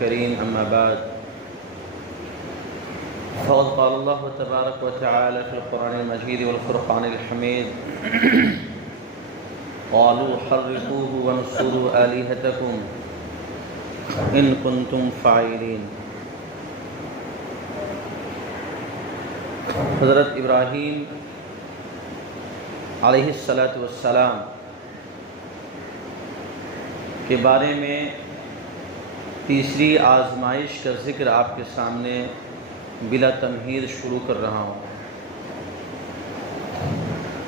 الكريم أما بعد فقد قال الله تبارك وتعالى في القرآن المجيد والفرقان الحميد قالوا حرقوه وانصروا آلهتكم إن كنتم فاعلين۔ حضرت ابراہیم علیہ السلام کے بارے میں تیسری آزمائش کا ذکر آپ کے سامنے بلا تمہید شروع کر رہا ہوں۔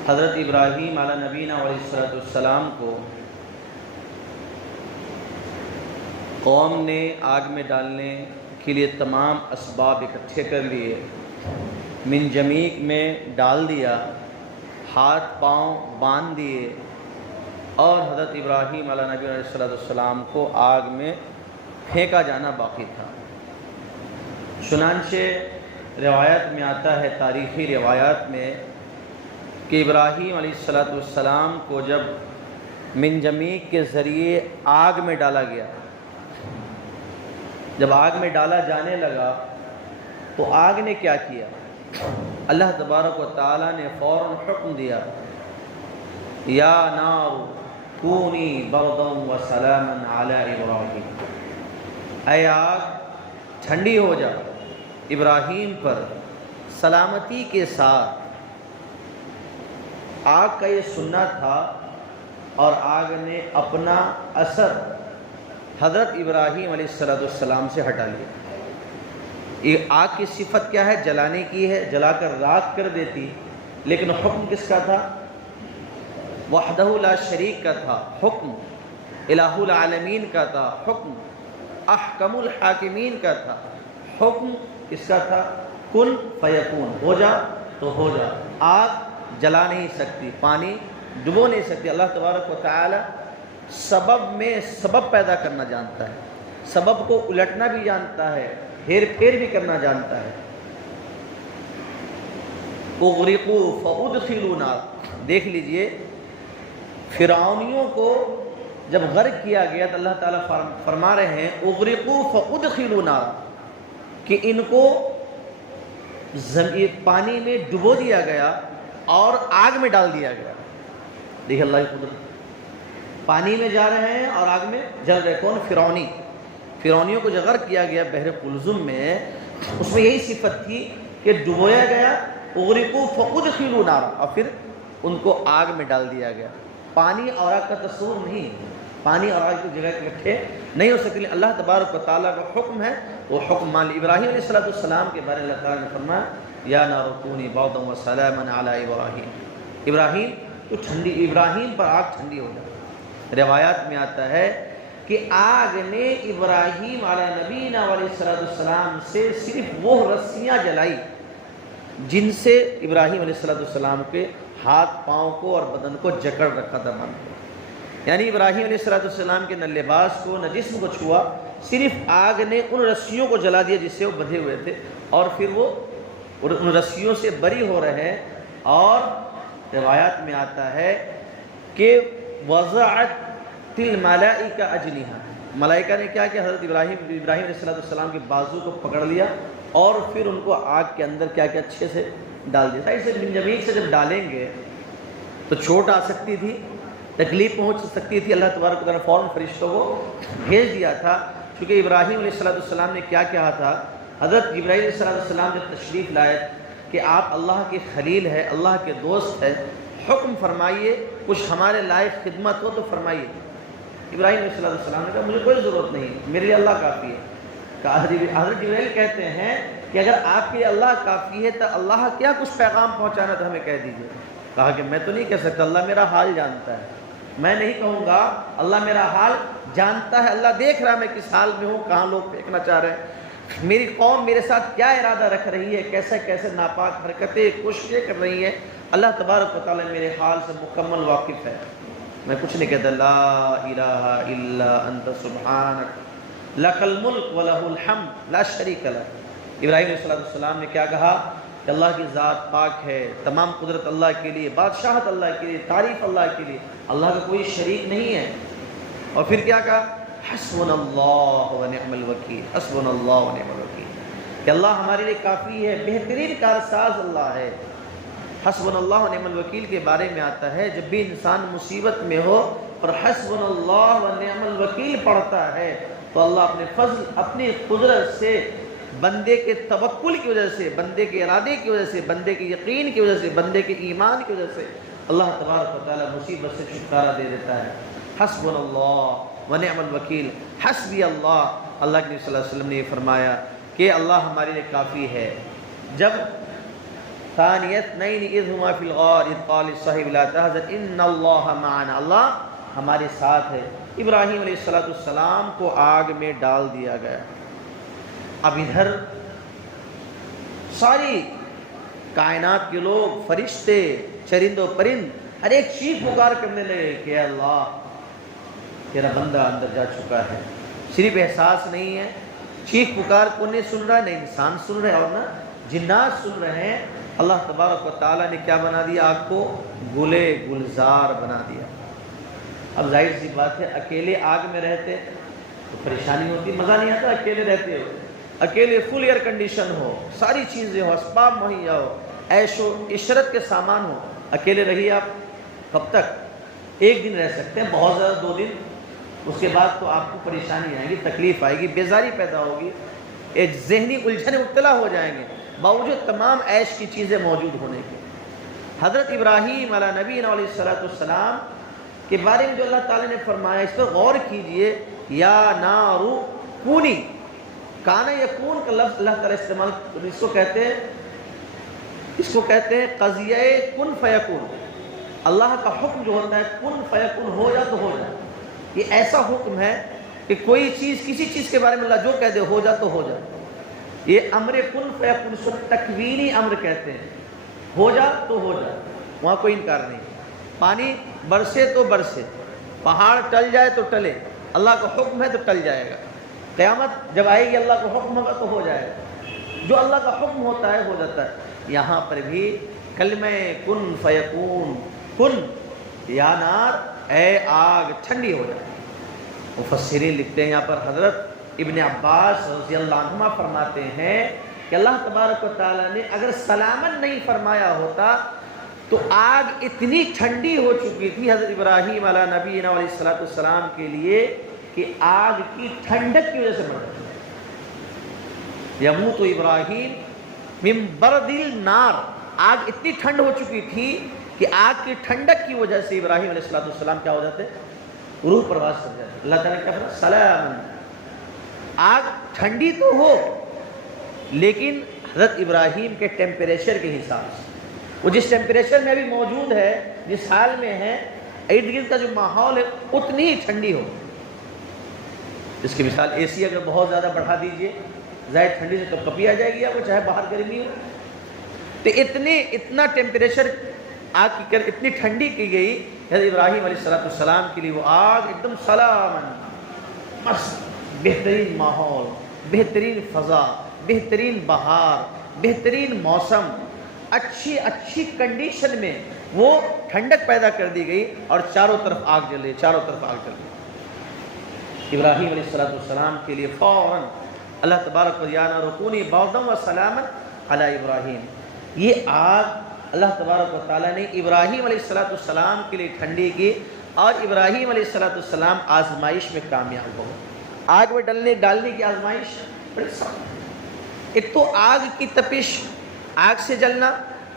حضرت ابراہیم علیہ نبینا علیہ السلام کو قوم نے آگ میں ڈالنے کے لیے تمام اسباب اکٹھے کر لیے، منجمیق میں ڈال دیا، ہاتھ پاؤں باندھ دیے، اور حضرت ابراہیم علیہ نبی علیہ السلام کو آگ میں پھینکا جانا باقی تھا۔ چنانچہ روایت میں آتا ہے، تاریخی روایات میں، کہ ابراہیم علیہ السلام کو جب منجمیق کے ذریعے آگ میں ڈالا گیا، جب آگ میں ڈالا جانے لگا تو آگ نے کیا کیا؟ اللہ تبارک و تعالیٰ نے فوراً حکم دیا، یا نار کونی بردا و سلاما علی ابراہیم، اے آگ ٹھنڈی ہو جا ابراہیم پر سلامتی کے ساتھ۔ آگ کا یہ سننا تھا اور آگ نے اپنا اثر حضرت ابراہیم علیہ السلام سے ہٹا لیا۔ یہ آگ کی صفت کیا ہے؟ جلانے کی ہے، جلا کر راکھ کر دیتی، لیکن حکم کس کا تھا؟ وحدہ لا شریک کا تھا، حکم الہ العالمین کا تھا، حکم احکم الحاکمین کا تھا، حکم کس کا تھا؟ کن فیکون، ہو جا تو ہو جا۔ آگ جلا نہیں سکتی، پانی ڈبو نہیں سکتی۔ اللہ تبارک و تعالی سبب میں سبب پیدا کرنا جانتا ہے، سبب کو الٹنا بھی جانتا ہے، ہیر پھیر بھی کرنا جانتا ہے۔ اغرقوا فادخلوا نار، دیکھ لیجئے فرعونیوں کو جب غرق کیا گیا تو اللہ تعالیٰ فرما رہے ہیں اغرقوا فادخلوا نار، کہ ان کو پانی میں ڈبو دیا گیا اور آگ میں ڈال دیا گیا۔ دیکھیں اللہ کی قدرت، پانی میں جا رہے ہیں اور آگ میں جل رہے۔ کون؟ فرعونیوں کو جو غرق کیا گیا بحر قلزم میں، اس میں یہی صفت تھی کہ ڈبویا گیا، اغرقوا فادخلوا نارا، اور پھر ان کو آگ میں ڈال دیا گیا۔ پانی اور آگ کا تصور نہیں، پانی اور آگ کی جگہ اکٹھے نہیں ہو سکتے۔ اللہ تبارک و تعالیٰ کا حکم ہے، وہ حکم مان لی۔ ابراہیم علیہ السلام کے بارے میں اللہ تعالیٰ نے فرمایا، یا نار کونی بردا و سلاما علی ابراہیم، ابراہیم تو ٹھنڈی، ابراہیم پر آگ ٹھنڈی ہو جائے۔ روایات میں آتا ہے کہ آگ نے ابراہیم علیہ نبینا علیہ السلام سے صرف وہ رسیاں جلائی جن سے ابراہیم علیہ السلام کے ہاتھ پاؤں کو اور بدن کو جکڑ رکھا تھا باندھ کر۔ یعنی ابراہیم علیہ السلام کے نہ لباس کو نہ جسم کو چھوا، صرف آگ نے ان رسیوں کو جلا دیا جس سے وہ بندھے ہوئے تھے، اور پھر وہ ان رسیوں سے بری ہو رہے ہیں۔ اور روایات میں آتا ہے کہ وضعت الملائکہ اجنحہ، ملائکہ نے کیا کیا؟ حضرت ابراہیم علیہ السلام کے بازو کو پکڑ لیا اور پھر ان کو آگ کے اندر کیا کیا اچھے سے ڈال دیا۔ ایسے منجمیق سے جب ڈالیں گے تو چوٹ آ سکتی تھی، تکلیف پہنچ سکتی تھی۔ اللہ تبارک و تعالیٰ نے فوراً فرشتوں کو بھیج دیا تھا، کیونکہ ابراہیم علیہ السلام نے کیا کہا تھا؟ حضرت جبرائیل علیہ السلام جب تشریف لائے کہ آپ اللہ کے خلیل ہے، اللہ کے دوست ہے، حکم فرمائیے، کچھ ہمارے لائق خدمت ہو تو فرمائیے۔ ابراہیم علیہ السلام نے کہا مجھے کوئی ضرورت نہیں، میرے لیے اللہ کافی ہے۔ حضرت جبرائیل کہتے ہیں کہ اگر آپ کے لیے اللہ کافی ہے تو اللہ کیا کچھ پیغام پہنچانا تو ہمیں کہہ دیجیے۔ کہا کہ میں تو نہیں کہہ سکتا، اللہ میرا حال جانتا ہے، میں نہیں کہوں گا، اللہ میرا حال جانتا ہے، اللہ دیکھ رہا ہے میں کس حال میں ہوں، کہاں لوگ پھینکنا چاہ رہے ہیں، میری قوم میرے ساتھ کیا ارادہ رکھ رہی ہے، کیسے کیسے ناپاک حرکتیں کوششیں کر رہی ہے۔ اللہ تبارک و تعالیٰ میرے حال سے مکمل واقف ہے، میں کچھ نہیں کہتا۔ لا الہ الا انت سبحانک لک الملک ولہ الحمد لا شریک لک۔ ابراہیم علیہ السلام نے کیا کہا کہ اللہ کی ذات پاک ہے، تمام قدرت اللہ کے لیے، بادشاہت اللہ کے لیے، تعریف اللہ کے لیے، اللہ کا کوئی شریک نہیں ہے۔ اور پھر کیا کہا؟ حسبنا اللہ و نعم الوکیل، حسبنا اللہ و نعم الوکیل، کہ اللہ ہمارے لیے کافی ہے، بہترین کارساز اللہ ہے۔ حسبنا اللہ و نعم الوکیل کے بارے میں آتا ہے جب بھی انسان مصیبت میں ہو اور حسبنا اللہ و نعم الوکیل پڑھتا ہے تو اللہ اپنے فضل، اپنی قدرت سے، بندے کے توکل کی وجہ سے، بندے کے ارادے کی وجہ سے، بندے کے یقین کی وجہ سے، بندے کے ایمان کی وجہ سے اللہ تبارک و تعالیٰ مصیبت سے چھٹکارا دے دیتا ہے۔ حسبنا اللہ و نعم الوکیل، حسبی اللہ، اللہ کے نبی صلی اللہ علیہ وسلم نے یہ فرمایا کہ اللہ ہمارے لیے کافی ہے۔ جب ثانی اثنین اذ ہما فی الغار اذ قال لصاحب لا تحزن ان اللہ معنا، اللہ ہمارے ساتھ ہے۔ ابراہیم علیہ السلام کو آگ میں ڈال دیا گیا۔ اب ادھر ساری کائنات کے لوگ، فرشتے، چرند و پرند ہر ایک چیخ پکار کرنے لگے کہ اے اللہ تیرا بندہ اندر جا چکا ہے۔ صرف احساس نہیں ہے، چیخ پکار کون نہیں سن رہا ہے، نہ انسان سن رہے اور نہ جنات سن رہے ہیں۔ اللہ تبارک و تعالیٰ نے کیا بنا دیا؟ آگ کو گلے گلزار بنا دیا۔ اب ظاہر سی بات ہے، اکیلے آگ میں رہتے تو پریشانی ہوتی، مزہ نہیں آتا اکیلے رہتے ہو، اکیلے فل ایئر کنڈیشن ہو، ساری چیزیں ہو، اسباب مہیا ہو، عیش و عشرت کے سامان ہو، اکیلے رہیے آپ کب تک؟ ایک دن رہ سکتے ہیں، بہت زیادہ 2 دن، اس کے بعد تو آپ کو پریشانی آئے گی، تکلیف آئے گی، بیزاری پیدا ہوگی، ایک ذہنی الجھن میں مبتلا ہو جائیں گے باوجود تمام عیش کی چیزیں موجود ہونے کے۔ حضرت ابراہیم علیہ نبی علیہ السلام کے بارے میں جو اللہ تعالیٰ نے فرمایا، اس پر غور کیجئے، یا نار کونی، کانا یکون کا لفظ اللہ تعالیٰ استعمال، اس کو کہتے ہیں قضیہ کن فیکون۔ اللہ کا حکم جو ہوتا ہے کن فیکون، ہو جا تو ہو جا، یہ ایسا حکم ہے کہ کوئی چیز، کسی چیز کے بارے میں اللہ جو کہہ دے ہو جا تو ہو جا، یہ امر کن فیکون، اس کو تکوینی امر کہتے ہیں، ہو جا تو ہو جا، وہاں کوئی انکار نہیں۔ پانی برسے تو برسے، پہاڑ ٹل جائے تو ٹلے، اللہ کا حکم ہے تو ٹل جائے گا۔ قیامت جب آئے گی اللہ کا حکم ہوگا تو ہو جائے گا، جو اللہ کا حکم ہوتا ہے ہو جاتا ہے۔ یہاں پر بھی کلمہ کن فیکون، کن یا نار، اے آگ ٹھنڈی ہو جائے۔ مفسرین لکھتے ہیں یہاں پر حضرت ابن عباس رضی اللہ عنہما فرماتے ہیں کہ اللہ تبارک و تعالیٰ نے اگر سلامت نہیں فرمایا ہوتا تو آگ اتنی ٹھنڈی ہو چکی تھی حضرت ابراہیم علیہ نبی علیہ السلام کے لیے کہ آگ کی ٹھنڈک کی وجہ سے مر گئے۔ یموت ابراہیم من برد النار، آگ اتنی ٹھنڈ ہو چکی تھی کہ آگ کی ٹھنڈک کی وجہ سے ابراہیم علیہ السلام کیا ہو جاتے؟ روح پرواز کر جاتے۔ اللہ تعالیٰ نے کیا فرمایا؟ سلام۔ آگ ٹھنڈی تو ہو لیکن حضرت ابراہیم کے ٹیمپریچر کے حساب سے، وہ جس ٹیمپریچر میں ابھی موجود ہے، جس حال میں ہے، ارد گرد کا جو ماحول ہے اتنی ہی ٹھنڈی ہو۔ اس کی مثال اے سی اگر بہت زیادہ بڑھا دیجئے، ظاہر ٹھنڈی سے تو کپی آ جائے گی آپ کو، چاہے باہر گرمی ہو۔ تو اتنا ٹیمپریچر آگ کی اتنی ٹھنڈی کی گئی حضرت ابراہیم علیہ السلام کے لیے، وہ آگ ایک دم سلامن، مست، بہترین ماحول، بہترین فضا، بہترین بہار، بہترین موسم، اچھی کنڈیشن میں وہ ٹھنڈک پیدا کر دی گئی اور چاروں طرف آگ جل رہی، چاروں طرف آگ جل رہی۔ ابراہیم علیہ السلام کے لیے فوراً اللہ تبارک و تعالیٰ رکونی باردم و سلامن علی ابراہیم، یہ آگ اللہ تبارک و تعالیٰ نے ابراہیم علیہ السلام کے لیے ٹھنڈی کی، اور ابراہیم علیہ السلام آزمائش میں کامیاب ہو۔ آگ میں ڈالنے کی آزمائش بڑی سخت، ایک تو آگ کی تپش، آگ سے جلنا،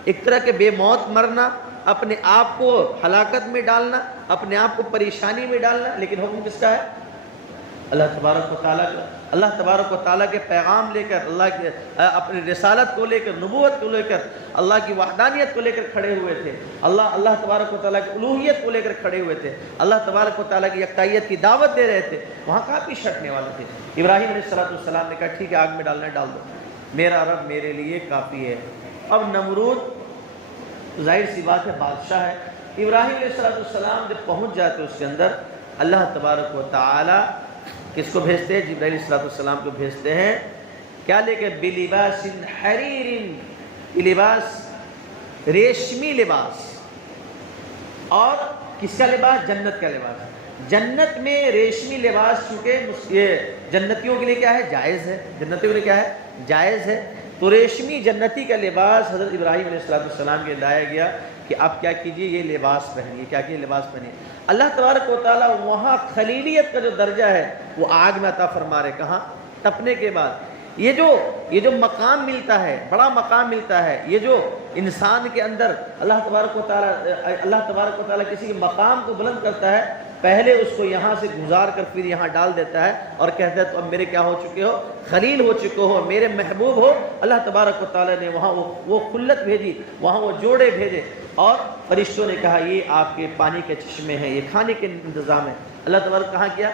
ایک طرح کے بے موت مرنا، اپنے آپ کو ہلاکت میں ڈالنا، اپنے آپ کو پریشانی میں ڈالنا، لیکن حکم کس کا ہے؟ اللہ تبارک و تعالیٰ کا۔ اللہ تبارک و تعالیٰ کے پیغام لے کر، اللہ کے اپنی رسالت کو لے کر، نبوت کو لے کر، اللہ کی وحدانیت کو لے کر کھڑے ہوئے تھے، اللہ تبارک و تعالیٰ کی الوہیت کو لے کر کھڑے ہوئے تھے، اللہ تبارک و تعالیٰ کی یکتائیت کی دعوت دے رہے تھے، وہاں کافی شرٹنے والے تھے۔ ابراہیم علیہ السلام نے کہا ٹھیک ہے آگ میں ڈالنا ہے ڈال دو، میرا رب میرے لیے کافی ہے۔ اب نمرود ظاہر سی بات ہے بادشاہ ہے، ابراہیم علیہ السلام جب پہنچ جاتے اس کے اندر، اللہ تبارک و تعالیٰ کس کو بھیجتے ہیں؟ جبرائیل علیہ السلام کو بھیجتے ہیں، کیا لے کے؟ بلباس حریر، لباس ریشمی لباس، اور کس کا لباس؟ جنت کا لباس۔ جنت میں ریشمی لباس چونکہ یہ جنتیوں کے لیے کیا ہے؟ جائز ہے. جنتیوں کے لیے کیا ہے؟ جائز ہے. تو ریشمی جنتی کا لباس حضرت ابراہیم علیہ السلام کے لایا گیا کہ آپ کیا کیجئے، یہ لباس پہنیے. کیا کہ لباس پہنیے. اللہ تبارک و تعالیٰ وہاں خلیلیت کا جو درجہ ہے وہ آگ میں عطا فرما رہے. کہاں؟ تپنے کے بعد. یہ جو مقام ملتا ہے، بڑا مقام ملتا ہے، یہ جو انسان کے اندر اللہ تبارک و تعالیٰ کسی کے مقام کو بلند کرتا ہے، پہلے اس کو یہاں سے گزار کر پھر یہاں ڈال دیتا ہے اور کہتا ہے تو اب میرے کیا ہو چکے ہو؟ خلیل ہو چکے ہو، میرے محبوب ہو. اللہ تبارک و تعالیٰ نے وہاں وہ خلت بھیجی، وہاں وہ جوڑے بھیجے اور فرشتوں نے کہا یہ آپ کے پانی کے چشمے ہیں، یہ کھانے کے انتظام ہے. اللہ تبارک کہاں کیا؟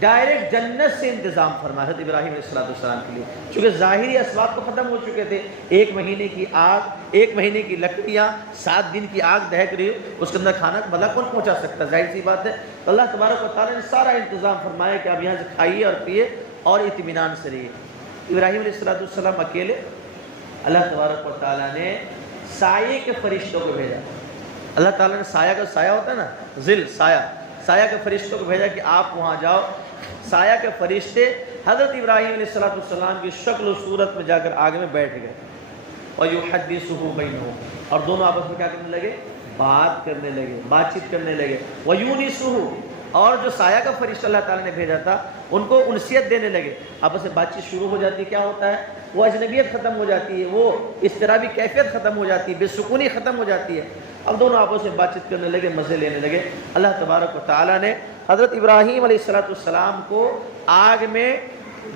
ڈائریکٹ جنت سے انتظام فرمایا حضرت ابراہیم علیہ السلام کے لیے. چونکہ ظاہری اسباب تو ختم ہو چکے تھے، 1 مہینے کی آگ، 1 مہینے کی لکڑیاں، 7 دن کی آگ دہک رہی ہو، اس کے اندر کھانا بھلا کون پہنچا سکتا؟ ظاہر سی بات ہے. تو اللہ تبارک و تعالیٰ نے سارا انتظام فرمایا کہ آپ یہاں سے کھائیے اور پیے اور اطمینان سے رہیے. ابراہیم علیہ السلام اکیلے، اللہ تبارک و تعالیٰ نے سائے کے فرشتوں کو بھیجا. اللہ تعالیٰ نے سایہ کا سایہ ہوتا ہے نا، ظل، سایہ کے فرشتوں کو بھیجا کہ آپ وہاں جاؤ. سایہ کے فرشتے حضرت ابراہیم علیہ السلام کی شکل و صورت میں جا کر آگ میں بیٹھ گئے. وَيُحَدِّثُهُ بَيْنَهُمْ، اور دونوں آپس میں کیا کرنے لگے؟ بات کرنے لگے، بات چیت کرنے لگے. وَيُونِسُهُ، اور جو سایہ کا فرشتہ اللہ تعالیٰ نے بھیجا تھا ان کو انسیت دینے لگے. آپس میں بات چیت شروع ہو جاتی ہے. کیا ہوتا ہے؟ وہ اجنبیت ختم ہو جاتی ہے، وہ اضطرابی کیفیت ختم ہو جاتی ہے، بے سکونی ختم ہو جاتی ہے. اب دونوں آپس میں بات چیت کرنے لگے، مزے لینے لگے. اللہ تبارک و تعالیٰ نے حضرت ابراہیم علیہ السلام کو آگ میں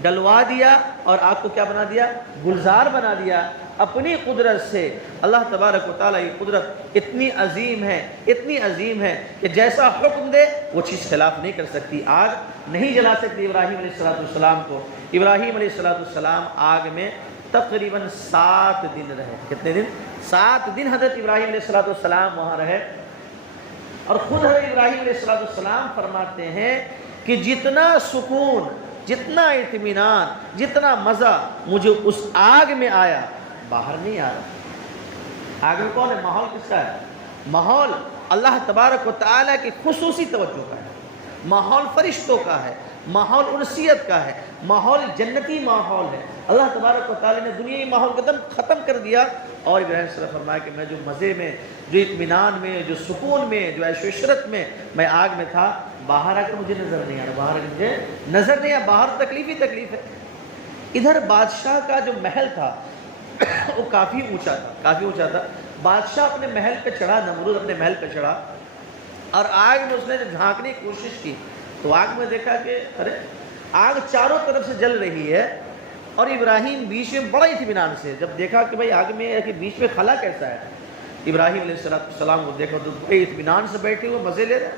ڈلوا دیا اور آگ کو کیا بنا دیا؟ گلزار بنا دیا اپنی قدرت سے. اللہ تبارک و تعالیٰ کی قدرت اتنی عظیم ہے، اتنی عظیم ہے کہ جیسا حکم دے وہ چیز خلاف نہیں کر سکتی. آگ نہیں جلا سکتی ابراہیم علیہ السلام کو. ابراہیم علیہ السلام آگ میں تقریباً 7 دن رہے. کتنے دن؟ 7 دن حضرت ابراہیم علیہ السلام وہاں رہے. اور خود حضرت ابراہیم علیہ السلام فرماتے ہیں کہ جتنا سکون، جتنا اطمینان، جتنا مزہ مجھے اس آگ میں آیا باہر نہیں آ رہا. آگ میں کون ہے؟ ماحول کس کا ہے؟ ماحول اللہ تبارک و تعالیٰ کی خصوصی توجہ کا ہے، ماحول فرشتوں کا ہے، ماحول انسیت کا ہے، ماحول جنتی ماحول ہے. اللہ تبارک و تعالیٰ نے دنیائی ماحول کو ختم کر دیا اور ابراہیم صلی اللہ علیہ وسلم فرمایا کہ میں جو مزے میں، جو اطمینان میں، جو سکون میں، جو عیش و عشرت میں آگ میں تھا، باہر آ کر مجھے نظر نہیں آ رہا. باہر مجھے نظر نہیں آیا، باہر تکلیف ہی تکلیف ہے. ادھر بادشاہ کا جو محل تھا وہ کافی اونچا تھا. بادشاہ اپنے محل پہ چڑھا، نمرود اپنے محل پہ چڑھا اور آگ میں اس نے جھانکنے کی کوشش کی تو آگ میں دیکھا کہ ارے آگ چاروں طرف سے جل رہی ہے اور ابراہیم بیچ میں بڑا اطمینان سے. جب دیکھا کہ بھائی آگ میں کہ بیچ میں خلا کیسا ہے، ابراہیم علیہ السلام کو دیکھا تو بڑے اطمینان سے بیٹھے ہوئے مزے لے رہے.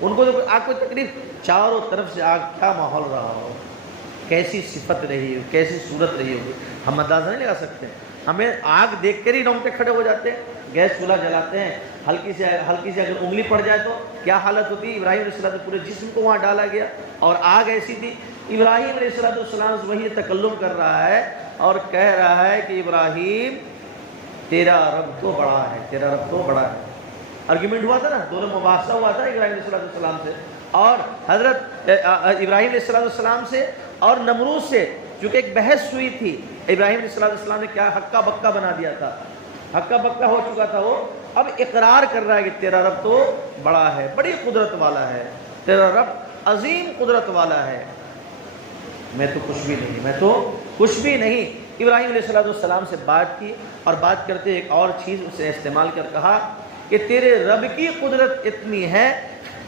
ان کو آگ کو تکلیف، چاروں طرف سے آگ، کیا ماحول رہا ہو، کیسی صفت رہی ہو، کیسی صورت رہی ہوگی، ہم اندازہ نہیں لگا سکتے. ہمیں آگ دیکھ کر ہی رونگٹے کھڑے ہو جاتے ہیں. گیس چولہا جلاتے ہیں، ہلکی سے اگر انگلی پڑ جائے تو کیا حالت ہوتی ہے. ابراہیم علیہ السلام پورے جسم کو وہاں ڈالا گیا اور آگ ایسی تھی. ابراہیم علیہ السلام سے وہی تکلم کر رہا ہے اور کہہ رہا ہے کہ ابراہیم تیرا رب تو بڑا ہے، تیرا رب تو بڑا ہے. آرگیومنٹ ہوا تھا نا، دونوں مباحثہ ہوا تھا ابراہیم علیہ السلام سے اور حضرت ابراہیم علیہ السلام سے اور نمرود سے. چونکہ ایک بحث ہوئی تھی، ابراہیم علیہ السلام نے کیا ہکا بکا بنا دیا تھا، ہکا بکا ہو چکا تھا. وہ اب اقرار کر رہا ہے کہ تیرا رب تو بڑا ہے، بڑی قدرت والا ہے، تیرا رب عظیم قدرت والا ہے. میں تو کچھ بھی نہیں. ابراہیم علیہ السلام سے بات کی اور بات کرتے ایک اور چیز اسے استعمال کر کہا کہ تیرے رب کی قدرت اتنی ہے،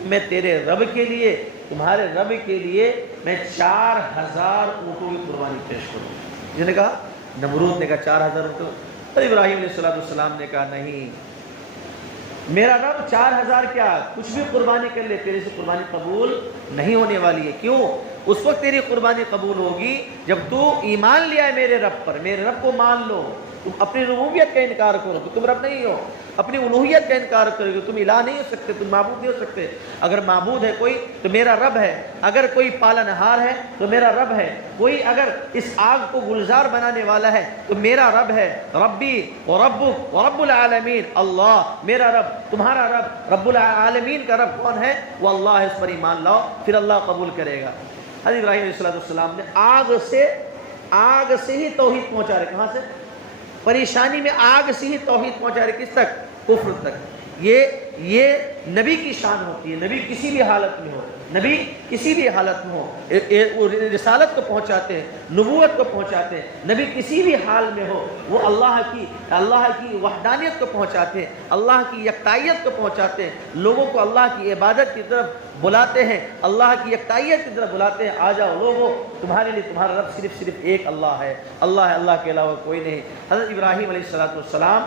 میں تیرے رب کے لیے، تمہارے رب کے لیے میں 4000 اونٹوں کی قربانی پیش کروں. جس نے کہا، نمرود نے کہا 4000 اونٹوں. تو ابراہیم علیہ السلام نے کہا نہیں، میرا رب 4000 کیا کچھ بھی قربانی کر لے، تیرے سے قربانی قبول نہیں ہونے والی ہے. کیوں؟ اس وقت تیری قربانی قبول ہوگی جب تو ایمان لیا ہے میرے رب پر، میرے رب کو مان لو، تم اپنی ربوبیت کا انکار کرو کہ تم رب نہیں ہو، اپنی الوہیت کا انکار کرو کہ تم الہ نہیں ہو سکتے، تم معبود نہیں ہو سکتے۔ اگر معبود ہے کوئی تو میرا رب ہے، اگر کوئی پالنہار ہے تو میرا رب ہے، کوئی اگر اس آگ کو گلزار بنانے والا ہے تو میرا رب ہے۔ ربی و ربک و رب العالمین، اللہ میرا رب، تمہارا رب، رب العالمین کا رب کون ہے؟ وہ اللہ ہے، اس پر ایمان لاؤ، پھر اللہ قبول کرے گا۔ حضرت ابراہیم علیہ السلام نے آگ سے ہی توحید پہنچا رہے، کہاں سے؟ پریشانی میں آگ سے ہی توحید پہنچا رہے، کس تک؟ کفر تک۔ یہ نبی کی شان ہوتی ہے، نبی کسی بھی حالت میں ہو، نبی کسی بھی حالت میں ہو وہ رسالت کو پہنچاتے ہیں، نبوت کو پہنچاتے ہیں، نبی کسی بھی حال میں ہو وہ اللہ کی وحدانیت کو پہنچاتے ہیں، اللہ کی یکتائیت کو پہنچاتے ہیں، لوگوں کو اللہ کی عبادت کی طرف بلاتے ہیں، اللہ کی یکتائیت کی طرف بلاتے ہیں۔ آ جاؤ لوگوں، تمہارے لیے تمہارا رب صرف ایک اللہ ہے، اللہ کے علاوہ کوئی نہیں۔ حضرت ابراہیم علیہ السلام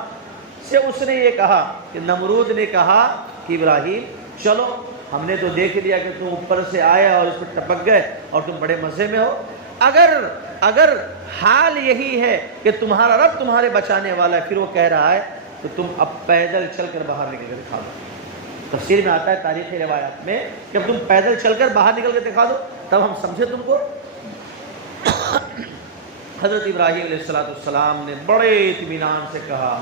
سے اس نے یہ کہا کہ نمرود نے کہا کہ ابراہیم چلو، ہم نے تو دیکھ لیا کہ تم اوپر سے آئے اور اس پر ٹپک گئے اور تم بڑے مزے میں ہو، اگر حال یہی ہے کہ تمہارا رب تمہارے بچانے والا ہے، پھر وہ کہہ رہا ہے تو تم اب پیدل چل کر باہر نکل کر دکھا دو۔ تفسیر میں آتا ہے تاریخی روایات میں کہ اب تم پیدل چل کر باہر نکل کر دکھا دو تب ہم سمجھے تم کو۔ حضرت ابراہیم علیہ السلام نے بڑے اطمینان سے کہا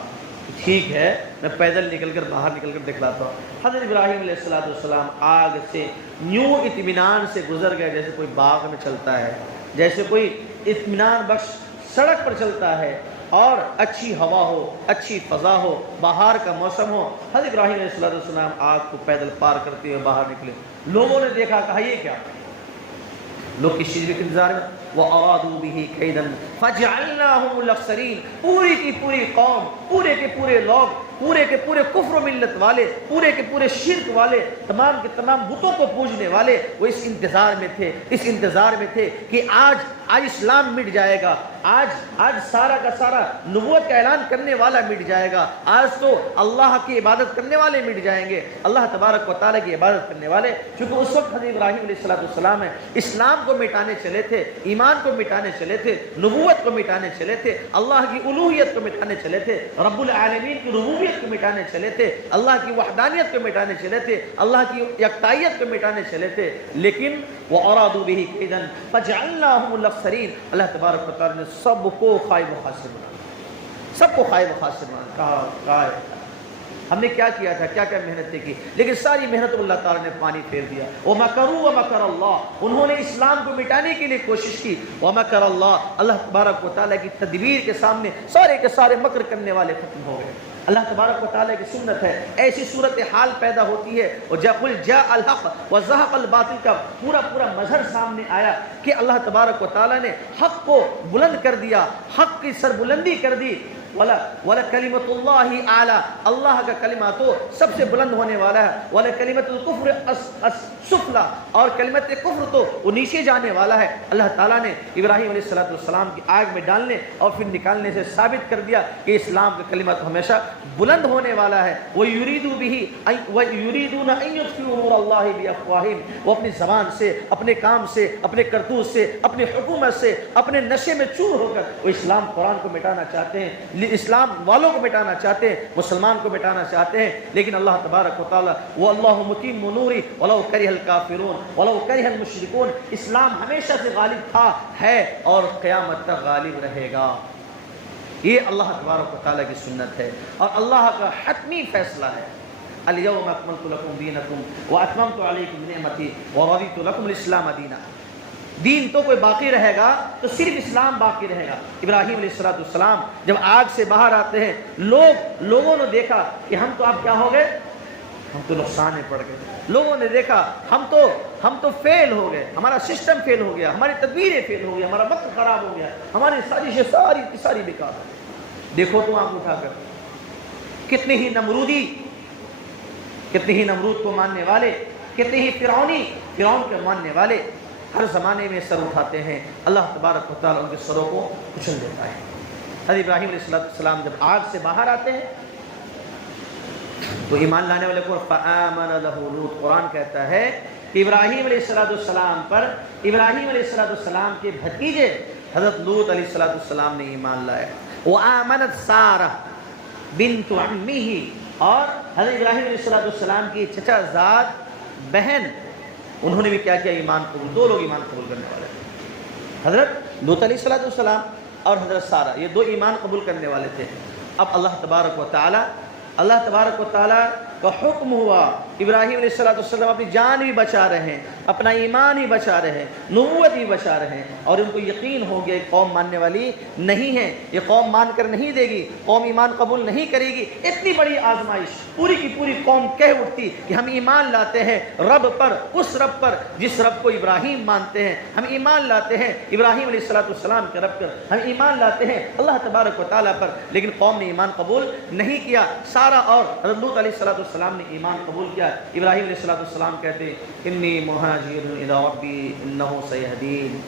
ٹھیک ہے، میں پیدل باہر نکل کر دکھلاتا ہوں۔ حضرت ابراہیم علیہ السلام آگ سے یوں اطمینان سے گزر گئے جیسے کوئی باغ میں چلتا ہے، جیسے کوئی اطمینان بخش سڑک پر چلتا ہے اور اچھی ہوا ہو، اچھی فضا ہو، باہر کا موسم ہو۔ حضرت ابراہیم علیہ السلام آگ کو پیدل پار کرتے ہوئے باہر نکلے، لوگوں نے دیکھا، کہا یہ کیا؟ لوگ کس چیز کے انتظار میں؟ وَأَرَادُوا بِهِ كَيْدًا فَجَعَلْنَاهُمُ الْأَخْسَرِينَ، پوری کی پوری قوم، پورے کے پورے لوگ، پورے کے پورے کفر و ملت والے، پورے کے پورے شرک والے، تمام کے تمام بتوں کو پوجنے والے، وہ اس انتظار میں تھے کہ آج اسلام مٹ جائے گا، آج سارا کا سارا نبوت کا اعلان کرنے والا مٹ جائے گا، آج تو اللہ کی عبادت کرنے والے مٹ جائیں گے، اللہ تبارک و تعالیٰ کی عبادت کرنے والے۔ چونکہ اس وقت حضرت ابراہیم علیہ السلام ہے اسلام کو مٹانے چلے تھے، ایمان کو مٹانے چلے تھے، نبوت کو مٹانے چلے تھے، اللہ کی الوہیت کو مٹانے چلے تھے، رب العالمین کی ربوبیت کو مٹانے چلے تھے، اللہ کی وحدانیت کو مٹانے چلے تھے، اللہ کی یکتائیت کو مٹانے چلے تھے، لیکن وَأَرَادُوا بِهِ كَيْدًا فَجَعَلْنَاهُمُ الْأَخْسَرِينَ، اللہ تبارک و تعالیٰ نے سب کو خائب و خاسر بنا، سب کو خائب و خاسر بنا۔ کہا ہم نے کیا کیا تھا، کیا کیا محنتیں کی، لیکن ساری محنت اللہ تعالیٰ نے پانی پھیر دیا۔ وَمَكَرُوا وَمَكَرَ اللَّهُ، انہوں نے اسلام کو مٹانے کے لیے کوشش کی، وَمَكَرَ اللَّهُ، اللہ تبارک و تعالیٰ کی تدبیر کے سامنے سارے کے سارے مکر کرنے والے ختم ہو گئے۔ اللہ تبارک و تعالیٰ کی سنت ہے، ایسی صورتحال پیدا ہوتی ہے اور قُلْ جَاءَ الْحَقُّ وَزَهَقَ الْبَاطِلُ کا پورا مظہر سامنے آیا کہ اللہ تبارک و تعالیٰ نے حق کو بلند کر دیا، حق کی سربلندی کر دی۔ وَلَكَلِمَةُ اللَّهِ أَعْلَىٰ، اللہ کا کلمہ تو سب سے بلند ہونے والا ہے، وَلَكَلِمَةُ الْكُفْرِ السُّفْلَىٰ، اور کلمت کفر تو وہ نیچے جانے والا ہے۔ اللہ تعالیٰ نے ابراہیم علیہ السلام کی آگ میں ڈالنے اور پھر نکالنے سے ثابت کر دیا کہ اسلام کا کلمہ تو ہمیشہ بلند ہونے والا ہے۔ وَيُرِيدُونَ أَن يُطْفِئُوا نُورَ اللَّهِ بِأَفْوَاهِهِمْ، وہ اپنی زبان سے، اپنے کام سے، اپنے کرتوت سے، اپنی حکومت سے، اپنے نشے میں چور ہو کر وہ اسلام قرآن کو مٹانا چاہتے ہیں، اسلام والوں کو مٹانا چاہتے ہیں، مسلمان کو مٹانا چاہتے ہیں، لیکن اللہ تبارک و تعالیٰ وَاللَّهُ مُتِمُّ نُورِهِ وَلَوْ كَرِهَ الْكَافِرُونَ وَلَوْ كَرِهَ الْمُشْرِكُونَ، اسلام ہمیشہ سے غالب تھا، ہے اور قیامت تک غالب رہے گا۔ یہ اللہ تبارک و تعالیٰ کی سنت ہے اور اللہ کا حتمی فیصلہ ہے۔ الْيَوْمَ أَكْمَلْتُ لَكُمْ دِينَكُمْ وَأَتْمَمْتُ عَلَيْكُمْ نِعْمَتِي وَرَضِيتُ لَكُمُ الْإِسْلَامَ دِينًا، دین تو کوئی باقی رہے گا تو صرف اسلام باقی رہے گا۔ ابراہیم علیہ السلام جب آگ سے باہر آتے ہیں، لوگوں نے دیکھا کہ ہم تو اب کیا ہو گئے، ہم تو نقصان میں پڑ گئے، لوگوں نے دیکھا ہم تو فیل ہو گئے، ہمارا سسٹم فیل ہو گیا، ہماری تدبیریں فیل ہو گئی، ہمارا وقت خراب ہو گیا، ہماری سازشیں ساری بیکار ہو گئی۔ دیکھو تو آنکھ اٹھا کر کتنے ہی نمرود کو ماننے والے، کتنے ہی فرعون کو ماننے والے ہر زمانے میں سر اٹھاتے ہیں، اللہ تبارک و تعالیٰ ان کے سروں کو کچل دیتا ہے۔ حضرت ابراہیم علیہ السلام جب آگ سے باہر آتے ہیں تو ایمان لانے والے کو فآمن لہ لوط، قرآن کہتا ہے کہ ابراہیم علیہ السلام پر ابراہیم علیہ السلام کے بھتیجے حضرت لوط علیہ السلام نے ایمان لایا. وآمنت سارہ بنت عمہ، اور حضرت ابراہیم علیہ السلام کی چچا زاد بہن انہوں نے بھی کیا کیا؟ ایمان قبول. دو لوگ ایمان قبول کرنے والے تھے، حضرت لوط علیہ السلام اور حضرت سارہ، یہ دو ایمان قبول کرنے والے تھے. اب اللہ تبارک و تعالی کا حکم ہوا، ابراہیم علیہ السلام اپنی جان بھی بچا رہے ہیں، اپنا ایمان ہی بچا رہے ہیں، نبوت بھی بچا رہے ہیں، اور ان کو یقین ہو گیا قوم ماننے والی نہیں ہے، یہ قوم مان کر نہیں دے گی، قوم ایمان قبول نہیں کرے گی. اتنی بڑی آزمائش، پوری کی پوری قوم کہہ اٹھتی کہ ہم ایمان لاتے ہیں رب پر، اس رب پر جس رب کو ابراہیم مانتے ہیں، ہم ایمان لاتے ہیں ابراہیم علیہ السلام کے رب پر، ہم ایمان لاتے ہیں اللہ تبارک و تعالیٰ پر. لیکن قوم نے ایمان قبول نہیں کیا. سارہ اور حضرت لوط علیہ السلام نے ایمان قبول کیا. ابراہیم علیہ السلام کہتے انی مہاجر الی ربی انہ سیہدین،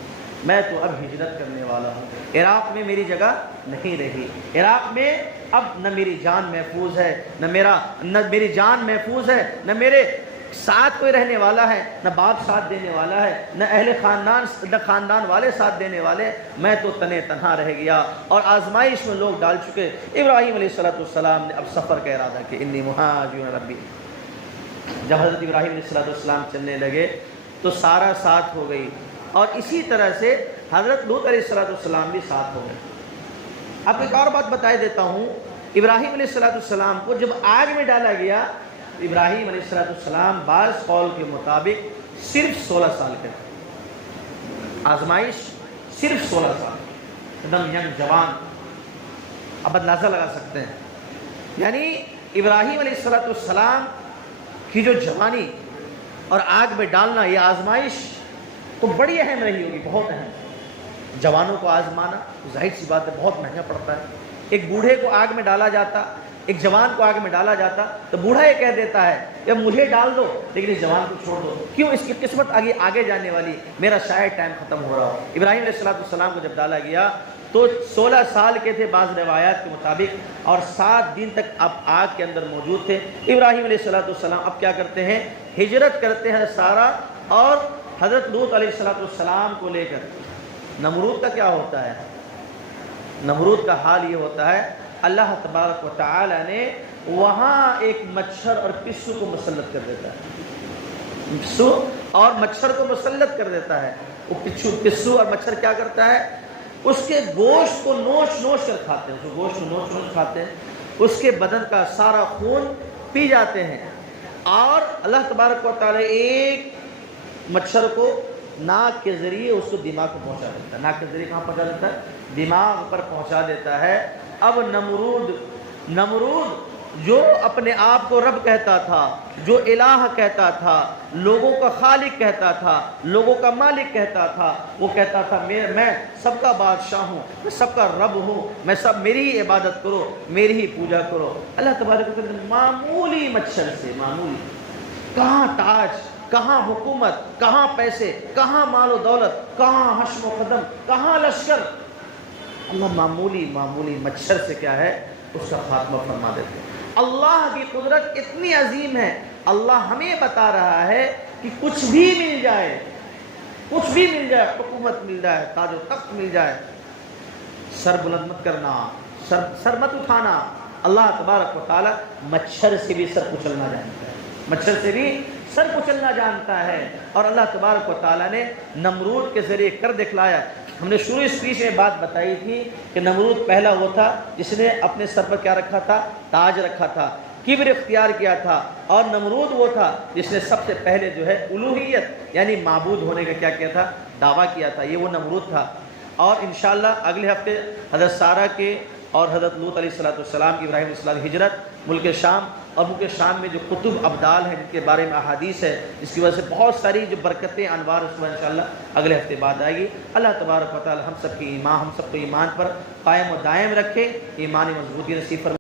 میں تو اب ہجرت کرنے والا ہوں، عراق میں میری جگہ نہیں رہی، عراق میں اب نہ میری جان محفوظ ہے، نہ میری جان محفوظ ہے، نہ میرے ساتھ کوئی رہنے والا ہے، نہ باپ ساتھ دینے والا ہے، نہ اہل خاندان والے ساتھ دینے والے، میں تو تنے تنہا رہ گیا. اور آزمائش میں لوگ ڈال چکے. ابراہیم علیہ السلام نے اب سفر کا ارادہ کیا، انی مہاجر ربی. جب حضرت ابراہیم علیہ السلام چلنے لگے تو سارہ ساتھ ہو گئی، اور اسی طرح سے حضرت لوط علیہ السلام بھی ساتھ ہو گئے. اب ایک اور بات بتائی دیتا ہوں، ابراہیم علیہ السلام کو جب آگ میں ڈالا گیا، ابراہیم علیہ السلام بعض قول کے مطابق صرف 16 سال کے تھے. آزمائش صرف 16 سال، ایک دم ینگ جوان. اب اندازہ لگا سکتے ہیں، یعنی ابراہیم علیہ السلام کی جو جوانی اور آگ میں ڈالنا، یہ آزمائش تو بڑی اہم رہی ہوگی، بہت اہم. جوانوں کو آزمانا ظاہر سی بات ہے بہت مہنگا پڑتا ہے. ایک بوڑھے کو آگ میں ڈالا جاتا، ایک جوان کو آگ میں ڈالا جاتا تو بوڑھا یہ کہہ دیتا ہے کہ مجھے ڈال دو لیکن اس جوان کو چھوڑ دو، کیوں؟ اس کی قسمت آگے جانے والی، میرا شاید ٹائم ختم ہو رہا ہو. ابراہیم علیہ السلام کو جب ڈالا گیا تو 16 سال کے تھے بعض روایات کے مطابق، اور 7 دن تک اب آگ کے اندر موجود تھے. ابراہیم علیہ السلام اب کیا کرتے ہیں؟ ہجرت کرتے ہیں سارہ اور حضرت لوط علیہ السلام کو لے کر. نمرود کا کیا ہوتا ہے؟ نمرود کا حال یہ ہوتا ہے، اللہ تبارک و تعالی نے وہاں ایک مچھر اور پسو کو مسلط کر دیتا ہے. پسو اور مچھر کو مسلط کر دیتا ہے. وہ پسو اور مچھر کیا کرتا ہے؟ اس کے گوشت کو نوچ کر کھاتے ہیں، اس گوشت کو نوچ کھاتے ہیں، اس کے بدن کا سارا خون پی جاتے ہیں. اور اللہ تبارک و تعالی ایک مچھر کو ناک کے ذریعے اس کو دماغ کو پہنچا دیتا ہے. ناک کے ذریعے کہاں پہنچا دیتا ہے؟ دماغ پر پہنچا دیتا ہے. اب نمرود جو اپنے آپ کو رب کہتا تھا، جو الہ کہتا تھا، لوگوں کا خالق کہتا تھا، لوگوں کا مالک کہتا تھا، وہ کہتا تھا میں سب کا بادشاہ ہوں، میں سب کا رب ہوں، میں میری ہی عبادت کرو، میری ہی پوجا کرو. اللہ تبارک و تعالی معمولی مچھر سے، معمولی، کہاں تاج، کہاں حکومت، کہاں پیسے، کہاں مال و دولت، کہاں حشم و قدم، کہاں لشکر، اللہ معمولی مچھر سے کیا ہے؟ اس کا خاتمہ فرما دیتے ہیں. اللہ کی قدرت اتنی عظیم ہے. اللہ ہمیں بتا رہا ہے کہ کچھ بھی مل جائے، حکومت مل جائے، تاج و تخت مل جائے، سر بلند مت کرنا، سر مت اٹھانا. اللہ تبارک و تعالی مچھر سے بھی سر کچلنا جانتا ہے، مچھر سے بھی سر کچلنا جانتا ہے. اور اللہ تبارک و تعالی نے نمرود کے ذریعے کر دکھلایا. ہم نے شروع اسپیچ میں بات بتائی تھی کہ نمرود پہلا وہ تھا جس نے اپنے سر پر کیا رکھا تھا؟ تاج رکھا تھا، کبر اختیار کیا تھا. اور نمرود وہ تھا جس نے سب سے پہلے جو ہے الوہیت یعنی معبود ہونے کا کیا کیا تھا؟ دعویٰ کیا تھا. یہ وہ نمرود تھا. اور انشاءاللہ اگلے ہفتے حضرت سارہ کے اور حضرت لوط علیہ السلام کی ابراہیم علیہ السلام کی ہجرت ملک شام، اور ملک شام میں جو کتب ابدال ہیں جن کے بارے میں احادیث ہے، جس کی وجہ سے بہت ساری جو برکتیں انوار اس میں انشاءاللہ اگلے ہفتے بعد آئے گی. اللہ تبارک و تعالی ہم سب کو ایمان پر قائم و دائم رکھے، ایمانی مضبوطی نصیب فرمائے.